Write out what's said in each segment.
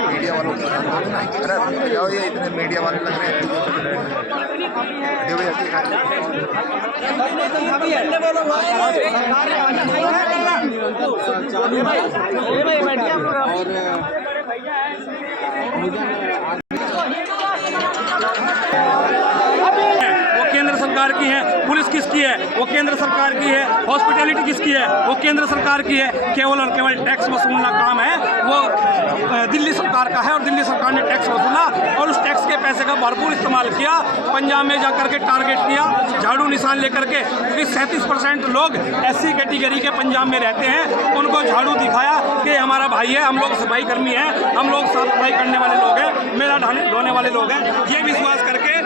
Media वालों को जाओ, ये इतने मीडिया वाले लग रहे हैं। वो केंद्र सरकार की है, पुलिस किसकी है? वो केंद्र सरकार की है। हॉस्पिटैलिटी किसकी है? वो केंद्र सरकार की है। केवल और केवल टैक्स वसूलना काम है वो दिल्ली सरकार का है, और दिल्ली सरकार ने टैक्स वसूला और उस टैक्स के पैसे का भरपूर इस्तेमाल किया। पंजाब में जाकर के टारगेट किया झाड़ू निशान लेकर के, क्योंकि 37% लोग SC कैटेगरी के पंजाब में रहते हैं। उनको झाड़ू दिखाया कि हमारा भाई है, हम लोग सफाई कर्मी हैं, हम लोग साफ सफाई करने वाले लोग हैं, मेला ढोने वाले लोग हैं, ये विश्वास करके।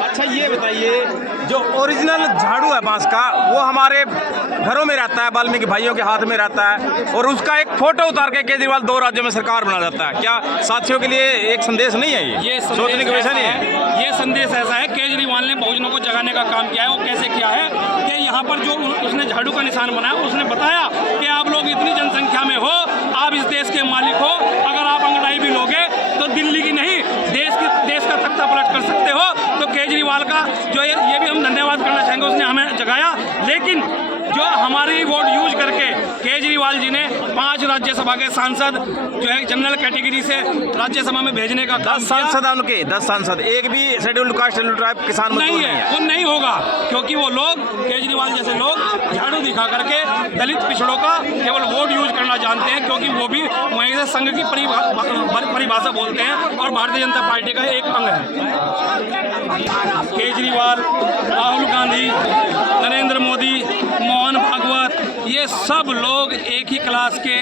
अच्छा ये बताइए, जो ओरिजिनल झाड़ू है बांस का, वो हमारे घरों में रहता है, वाल्मीकि भाइयों के हाथ में रहता है, और उसका एक फोटो उतार के केजरीवाल 2 राज्यों में सरकार बना जाता है। क्या साथियों के लिए एक संदेश नहीं है? ये सोचने की वजह नहीं है। ये संदेश ऐसा है, केजरीवाल ने बहुजनों को जगाने का काम किया है। वो कैसे किया है कि यहाँ पर जो उसने झाड़ू का निशान बनाया, उसने बताया कि आप लोग इतनी जनसंख्या में हो, आप इस देश के मालिक हो, अगर आप अंगड़ाई भी लोगे तो दिल्ली की नहीं देश का तख्ता पलट कर सकते हो। तो केजरीवाल का जो ये भी हम धन्यवाद करना चाहेंगे, उसने हमें जगाया। लेकिन जो हमारी वोट यूज करके केजरीवाल जी ने 5 राज्यसभा के सांसद जो है जनरल कैटेगरी से राज्यसभा में भेजने का 10 सांसद है उनके, 10 सांसद, एक भी शेड्यूल्ड कास्ट शेड्यूल्ड ट्राइब किसान नहीं है। वो नहीं होगा, क्योंकि वो लोग केजरीवाल जैसे लोग झाड़ू दिखा करके दलित पिछड़ों का केवल वोट यूज करना जानते हैं, क्योंकि वो भी वहीं से संघ की परिभाषा बोलते हैं और भारतीय जनता पार्टी का एक अंग है। केजरीवाल, राहुल गांधी, नरेंद्र मोदी, मोहन भागवत, ये सब लोग एक ही क्लास के,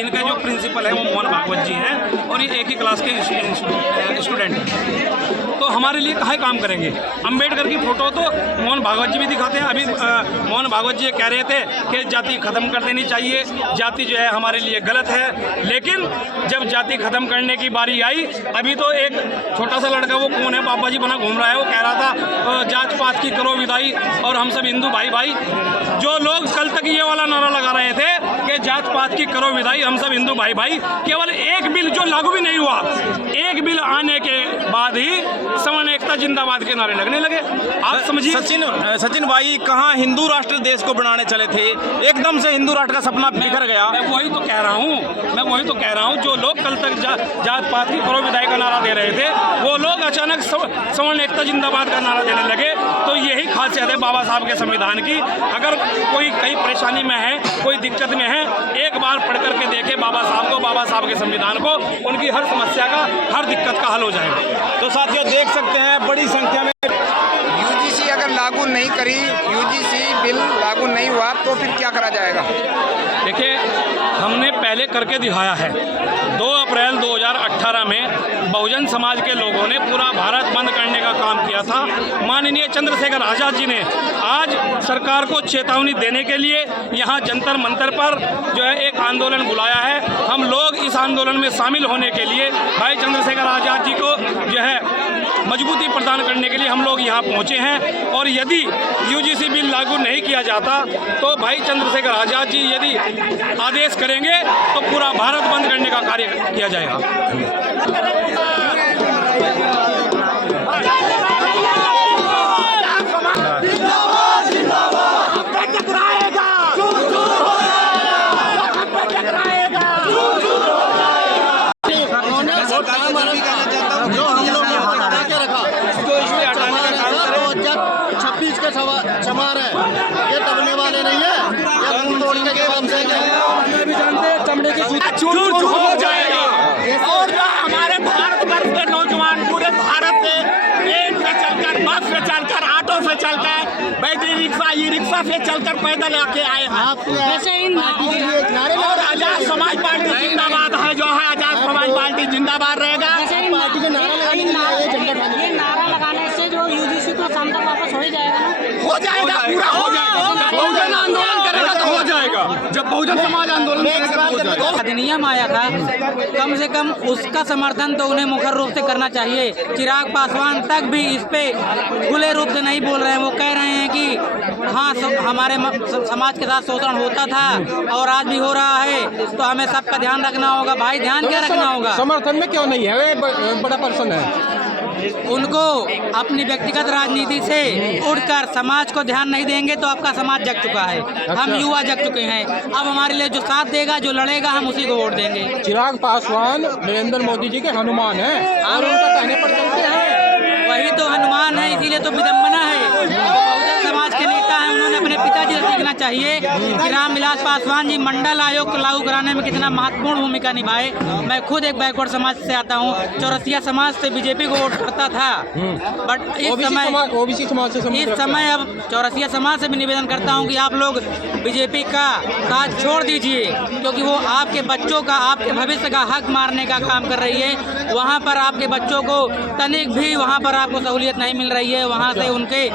इनका जो प्रिंसिपल है वो मोहन भागवत जी हैं, और ये एक ही क्लास के स्टूडेंट हैं। तो हमारे लिए काहे काम करेंगे? अंबेडकर की फोटो तो मोहन भागवत जी भी दिखाते हैं। अभी मोहन भागवत जी कह रहे थे कि जाति खत्म कर देनी चाहिए, जाति जो है हमारे लिए गलत है। लेकिन जब जाति खत्म करने की बारी आई, अभी तो एक छोटा सा लड़का, वो कौन है, पापा जी बना घूम रहा है, वो कह रहा था जात पात की करो विदाई और हम सब हिंदू भाई भाई। जो लोग कल तक ये वाला नारा लगा रहे थे कि जात पात की करो विदाई, हम सब हिंदू भाई भाई, केवल एक बिल जो लागू भी नहीं हुआ, एक बिल आने के बाद ही सवर्ण एकता जिंदाबाद के नारे लगने लगे। आप समझिए। सचिन भाई, कहाँ हिंदू राष्ट्र देश को बनाने चले थे, एकदम से हिंदू राष्ट्र का सपना बिखर गया। मैं वही तो कह रहा हूँ, जो लोग कल तक जात पात की करो विदाई का नारा दे रहे थे, वो लोग अचानक सवर्ण एकता जिंदाबाद का नारा देने लगे। तो यही खासियत है बाबा साहब के संविधान की। अगर कोई कहीं परेशानी में है, कोई दिक्कत में है, एक बार पढ़ करके देखे बाबा साहब को, बाबा साहब के संविधान को, उनकी हर समस्या का, हर दिक्कत का हल हो जाएगा। तो साथियों देख सकते हैं बड़ी संख्या में UGC अगर लागू नहीं करी, UGC बिल लागू नहीं हुआ तो फिर क्या करा जाएगा? देखिए, हमने पहले करके दिखाया है। 2 अप्रैल 2018 में बहुजन समाज के लोगों ने पूरा भारत बंद करने का काम किया था। माननीय चंद्रशेखर आज़ाद जी ने आज सरकार को चेतावनी देने के लिए यहाँ जंतर मंतर पर जो है एक आंदोलन बुलाया है। हम लोग इस आंदोलन में शामिल होने के लिए भाई चंद्रशेखर आज़ाद जी को जो है मजबूती प्रदान करने के लिए हम लोग यहाँ पहुँचे हैं। और यदि UGC बिल लागू नहीं किया जाता तो भाई चंद्रशेखर आज़ाद जी यदि आदेश करेंगे तो पूरा भारत बंद करने का कार्य किया जाएगा। चमार है, ये दबने वाले नहीं है, ये तोड़ के काम से भी जानते हैं, चमड़े की चूर हो जाएगा। और जो हमारे भारत वर्ष के नौजवान पूरे भारत से ट्रेन से चलकर, बस से चलकर, ऑटो से चलकर, बैटरी रिक्शा, ई रिक्शा से चलकर पैदल आके आए हैं। और आजाद समाज पार्टी जिंदाबाद है, जो है आजाद समाज पार्टी जिंदाबाद रहेगा। पार्टी के नारा लगाने से जो UGC को सामना वापस हो ही जाएगा ना, हो जाएगा, पूरा हो जाएगा। बहुजन आंदोलन करेगा। हो जाएगा जब बहुजन समाज आंदोलन अधिनियम आया था, कम से कम उसका समर्थन तो उन्हें मुखर रूप से करना चाहिए। चिराग पासवान तक भी इस पे खुले रूप से नहीं बोल रहे हैं। वो कह रहे हैं कि हाँ हमारे समाज के साथ शोषण होता था और आज भी हो रहा है, तो हमें सबका ध्यान रखना होगा। भाई ध्यान क्या रखना होगा? समर्थन में क्यों नहीं है? बड़ा पर्सन है। उनको अपनी व्यक्तिगत राजनीति से उड़कर समाज को ध्यान नहीं देंगे तो आपका समाज जग चुका है। हम युवा जग चुके हैं। अब हमारे लिए जो साथ देगा, जो लड़ेगा, हम उसी को वोट देंगे। चिराग पासवान नरेंद्र मोदी जी के हनुमान हैं और उनका कहने पर चलते हैं। वही तो हनुमान है, इसीलिए तो विडम्बना है। बहुजन समाज के नेता हैं, उन्होंने अपने पिताजी से सीखना चाहिए कि रामविलास पासवान जी मंडल आयोग को लागू कराने में कितना महत्वपूर्ण भूमिका निभाए। मैं खुद एक बैकवर्ड समाज से आता हूँ, चौरसिया समाज से बीजेपी को वोट करता था, बट इस समय अब चौरसिया समाज से भी निवेदन करता हूँ कि आप लोग बीजेपी का साथ छोड़ दीजिए, क्योंकि वो आपके बच्चों का, आपके भविष्य का हक मारने का काम कर रही है। वहाँ पर आपके बच्चों को तनिक भी वहाँ पर आपको सहूलियत नहीं मिल रही है। वहाँ से उनके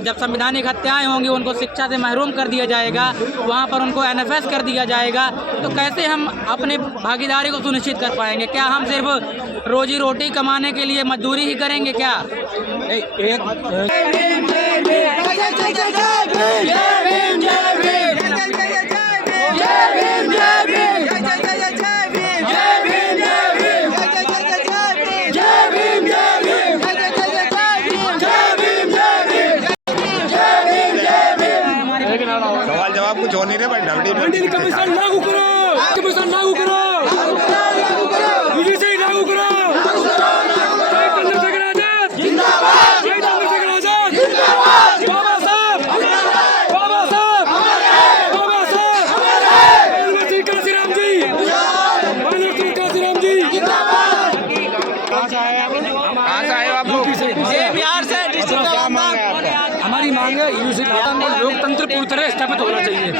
जब संवैधानिक हत्याएं होंगी, उनको शिक्षा से महरूम कर दिया जाएगा, वहाँ पर उनको NFS कर दिया जाएगा, तो कैसे हम अपने भागीदारी को सुनिश्चित कर पाएंगे? क्या हम सिर्फ रोजी रोटी कमाने के लिए मजदूरी ही करेंगे क्या? सवाल जवाब कुछ हो नहीं रहे, मंडी कमीशन लागू करो, कमीशन लागू करो, यूजीसी लागू करो, चंद्रशेखर आजाद जिंदाबाद, चंद्रशेखर आजाद जिंदाबाद, बाबा साहब, बाबा साहब, बाबा साहब, बाबा श्री काशीराम जी, बाबा श्री काशीराम जी जिंदाबाद। कहाँ से आए आप लोग? बिहार से हमारी मांग है लोकतंत्र पूरी तरह स्थापित होना चाहिए।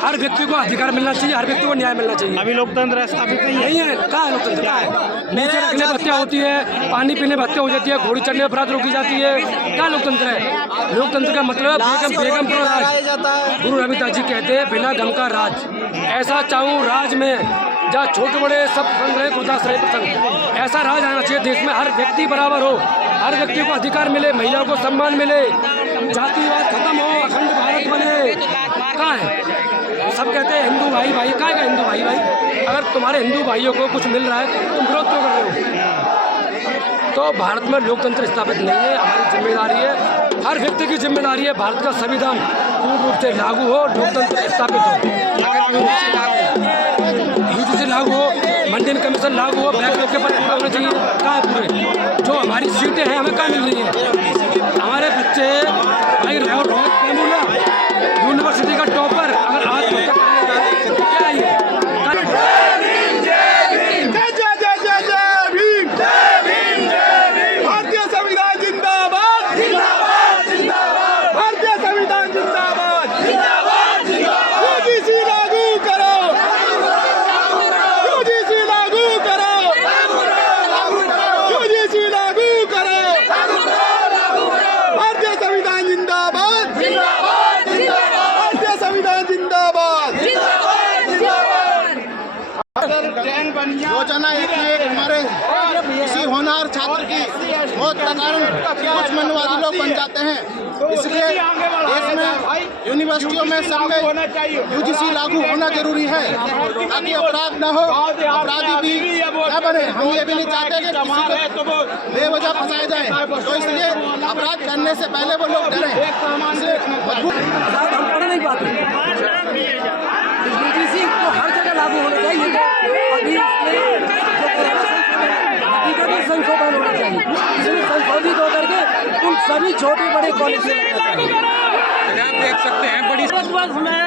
हर व्यक्ति को अधिकार मिलना चाहिए, हर व्यक्ति को न्याय मिलना चाहिए। अभी लोकतंत्र स्थापित नहीं है। कहाँ है लोकतंत्र? कहाँ है? नीचे रखने पर हत्या होती है, पानी पीने पर हत्या हो जाती है, घोड़ी चढ़ने पर अपराध रोकी जाती है। क्या लोकतंत्र है? लोकतंत्र का मतलब बेगम पर राज। गुरु रविदास जी कहते हैं बिना गम का राज। ऐसा चाहूँ राज में जहाँ छोटे बड़े सब संग रहे, गुरदास रहे प्रसंग। ऐसा राज आना चाहिए देश में, हर व्यक्ति बराबर हो, हर व्यक्ति को अधिकार मिले, महिलाओं को सम्मान मिले, जातिवाद खत्म हो, अखंड भारत बने। कहाँ है? सब कहते हैं हिंदू भाई भाई। कहाँ है हिंदू भाई भाई? अगर तुम्हारे हिंदू भाइयों को कुछ मिल रहा है, तुम विरोध क्यों कर रहे हो? तो भारत में लोकतंत्र स्थापित नहीं है। हमारी जिम्मेदारी है, हर व्यक्ति की जिम्मेदारी है, भारत का संविधान पूर्ण रूप से लागू हो, लोकतंत्र स्थापित हो, यूजीसी लागू हो, मंडी कमीशन लागू हो, बैकलॉग के पर पूरा होना चाहिए। कहाँ है पूरे? जो हमारी सीटें हैं हमें कहाँ मिल रही हैं? हमारे बच्चे भाई रोहित वेमुला यूनिवर्सिटी का टॉपर अगर आज क्या है? भारतीय संविधान जिंदाबाद, जिंदाबाद, जिंदाबाद, भारतीय संविधान जिंदाबाद, जिंदाबाद, जिंदाबाद, यूजीसी लागू करो, यूजीसी लागू करो, यूजीसी लागू करो, भारतीय संविधान जिंदाबाद, जिंदाबाद, जिंदाबाद, भारतीय संविधान जिंदाबाद, जिंदाबाद, जिंदाबाद। योजना एक हमारे किसी होनहार छात्र की मौत का कारण कुछ मनवादी लोग बन जाते हैं। इसलिए देश में यूनिवर्सिटियों में सब में यूजीसी लागू होना जरूरी है, ताकि अपराध न हो, अपराधी भी न बने। हम ये भी नहीं चाहते कि किसी को बेवजह फंसाया जाए, तो इसलिए अपराध करने से पहले वो लोग डरें। इसलिए नहीं बात यूजीसी को हर जगह लागू होना चाहिए। अभी इसमें संशोधन होना चाहिए, इसमें संशोधित होकर के उन सभी छोटे बड़े कॉलेज देख सकते हैं बड़ी वर्ष में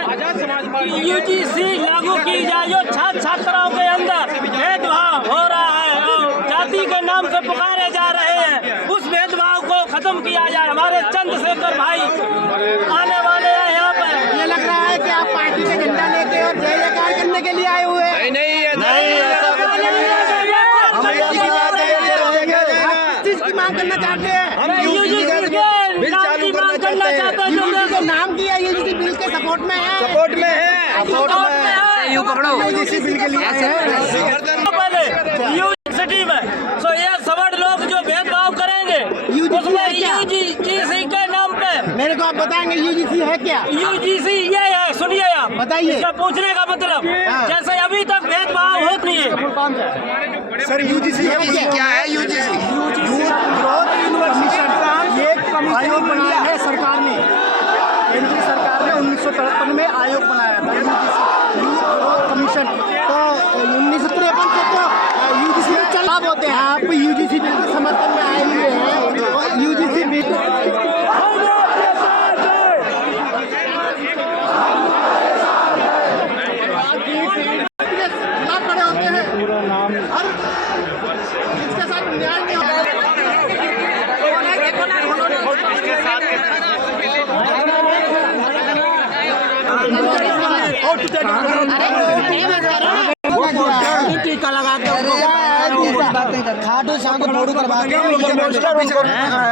यूजीसी लागू की जाए। जो छात्र छात्राओं के अंदर भेदभाव हो रहा है और जाति के नाम से पुकारे जा रहे हैं, उस भेदभाव को खत्म किया जाए। हमारे चंद्रशेखर भाई आने वाले हैं यहाँ पर। ये लग रहा है कि आप पार्टी का झंडा लेके और जय जयकार करने के लिए आए हुए हैं। नहीं चीज की मांग करना चाहते हैं, बिल चालू करना चाहते हैं। नाम किया यूजीसी बिल के सपोर्ट में है। यूं पकड़ो पहले यूनिवर्सिटी में तो ये सवर्ण लोग जो भेदभाव करेंगे उसमें यूजीसी के नाम पे मेरे को आप बताएंगे यूजीसी है क्या? यूजीसी ये है, सुनिए आप बताइए। इसका पूछने का मतलब जैसे अभी तक भेदभाव होता नहीं है। सर यूजीसी क्या है यूजीसी? ये आयोग बनाया है सरकार ने, केंद्रीय सरकार ने 1953 में आयोग बनाया था यूथ कमीशन। तो 1953 से तो यूजीसी में चलाव होते हैं। आप यूजीसी बिल के समर्थन में आए हुए हैं। यूजीसी बिल खड़े होते हैं, पूरा नाम हर इसके साथ न्याय नहीं होता। टीका लगा खाटू शाम को फोटो करवा के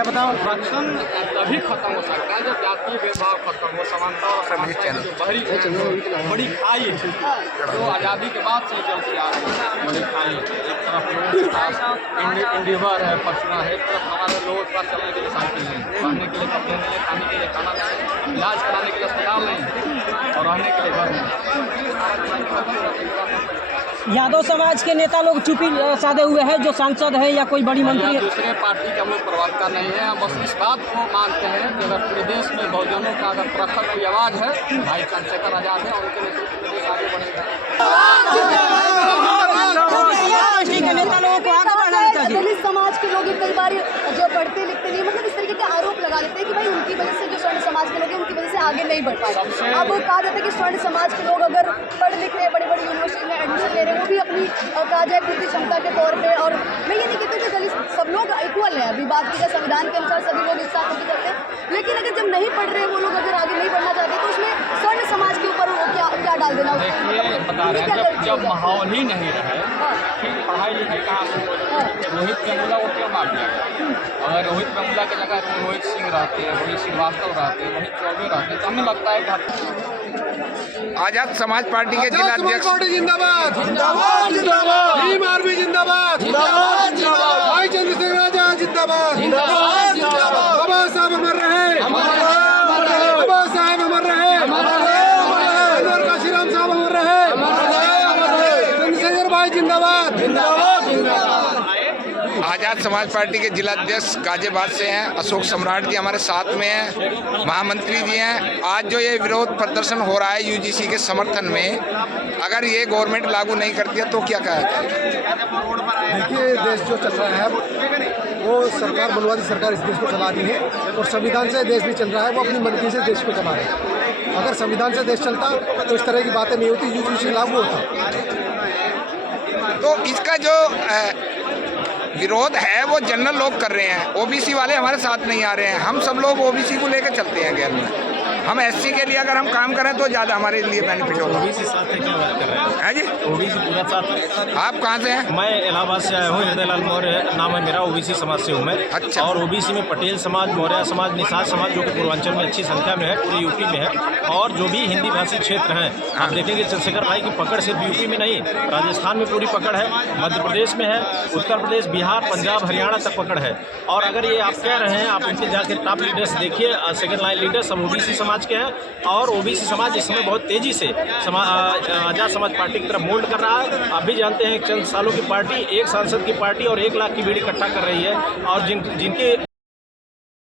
बताओ। तभी खत्म हो सकता है जब जातीय भेदभाव खत्म हो, समानता और बड़ी खाई जो आज़ादी के बाद से चलती आ रही है। बड़ी खाई एक तरफ लोगों के पास इंडिवर है, पशुआ है, एक तरफ हमारे लोगों के पास चलने के लिए साइकिल नहीं, रहने के लिए कपड़े नहीं, खाने के लिए खाना नहीं, इलाज कराने के लिए अस्पताल नहीं और रहने के लिए घर नहीं। यादव समाज के नेता लोग चुप्पी साधे हुए हैं, जो सांसद है या कोई बड़ी मंत्री है। दूसरे पार्टी के हम लोग प्रवक्ता नहीं है, हम बस इस बात को मानते हैं कि अगर पूरे देश में बहुजनों का अगर प्रखर कोई आवाज़ है, भाई चंद्रशेखर आजाद है, उनके नेतृत्व में देश आगे बढ़ेगा। दलित समाज के लोग कई बार जो पढ़ते लिखते नहीं, मतलब इस तरीके के आरोप लगा देते हैं कि भाई उनकी वजह से जो स्वर्ण समाज के लोग हैं उनकी वजह से आगे नहीं बढ़ पाए। अब कहा जाता है कि स्वर्ण समाज के लोग अगर पढ़ लिख रहे हैं, बड़ी बड़ी यूनिवर्सिटी में एडमिशन ले रहे हैं, वो भी अपनी कहा जाए पूर्ति क्षमता के तौर पे। और मैं ये नहीं कहती कि दलित सब लोग इक्वल है, अभी बात की संविधान के अनुसार सभी लोग एक साथ करते हैं, लेकिन अगर जब नहीं पढ़ रहे वो लोग अगर आगे नहीं बढ़ना चाहते तो उसमें स्वर्ण समाज के ऊपर क्या डाल देना? देखिए बता रहे हैं जब माहौल ही नहीं रहे फिर पढ़ाई लिखाई कहाँ से? रोहित वेमुला वो क्यों मार दिया? अगर रोहित वेमुला की जगह रोहित सिंह रहते हैं, रोहित श्रीवास्तव रहते हैं, रोहित चौबे रहते हैं, तो हमें लगता है कि आजाद समाज पार्टी के जिलाध्यक्ष जिंदाबाद जिंदाबाद जिंदाबाद, भीम आर्मी जिंदाबाद जिंदाबाद जिंदाबाद, भाई चंद्रशेखर आजाद जिंदाबाद जिंदाबाद जिंदाबाद, बाबा साहब अमर रहे, बाबा साहब अमर रहे, अनवर काशीराम साहब अमर रहे, चंद्रशेखर भाई जिंदाबाद जिंदाबाद जिंदाबाद। आजाद समाज पार्टी के जिलाध्यक्ष गाजियाबाद से हैं अशोक सम्राट जी हमारे साथ में हैं, महामंत्री जी हैं। आज जो ये विरोध प्रदर्शन हो रहा है यूजीसी के समर्थन में, अगर ये गवर्नमेंट लागू नहीं करती है तो क्या कहा जाए? देखिए देश जो चल रहा है वो सरकार, बलवादी सरकार इस देश को चला रही है और संविधान से देश भी चल रहा है, वो अपनी मर्जी से देश को चला रहे हैं। अगर संविधान से देश चलता तो इस तरह की बातें नहीं होती, यूजीसी लागू होता। तो इसका जो विरोध है वो जनरल लोग कर रहे हैं, ओबीसी वाले हमारे साथ नहीं आ रहे हैं। हम सब लोग ओबीसी को लेकर चलते हैं गैर में। हम एससी के लिए अगर हम काम करें तो ज़्यादा हमारे लिए बेनिफिट होगा। ओबीसी साथ में क्या बात कर रहे हैं? है जी, ओबीसी पूरा साथ। आप कहाँ से हैं? मैं इलाहाबाद से आया हूँ, हृदय लाल मौर्य नाम है मेरा, ओबीसी समाज से हूँ मैं। अच्छा। और ओबीसी में पटेल समाज, मौर्य समाज, निषाद समाज जो कि पूर्वांचल में अच्छी संख्या में है, पूरे यूपी में है। और जो भी हिंदी भाषी क्षेत्र हैं, आप देखेंगे चंद्रशेखर भाई की पकड़ सिर्फ यूपी में नहीं, राजस्थान में पूरी पकड़ है, मध्य प्रदेश में है, उत्तर प्रदेश, बिहार, पंजाब, हरियाणा तक पकड़ है। और अगर ये आप कह रहे हैं, आप उनके जाके टॉप लीडर्स देखिए, सेकंड लाइन लीडर्स सब ओबीसी समाज के हैं। और ओबीसी समाज इस समय बहुत तेजी से आजाद समाज पार्टी की तरफ मोल्ड कर रहा है। आप भी जानते हैं चंद सालों की पार्टी, एक सांसद की पार्टी और 1 लाख की भीड़ इकट्ठा कर रही है। और जिनके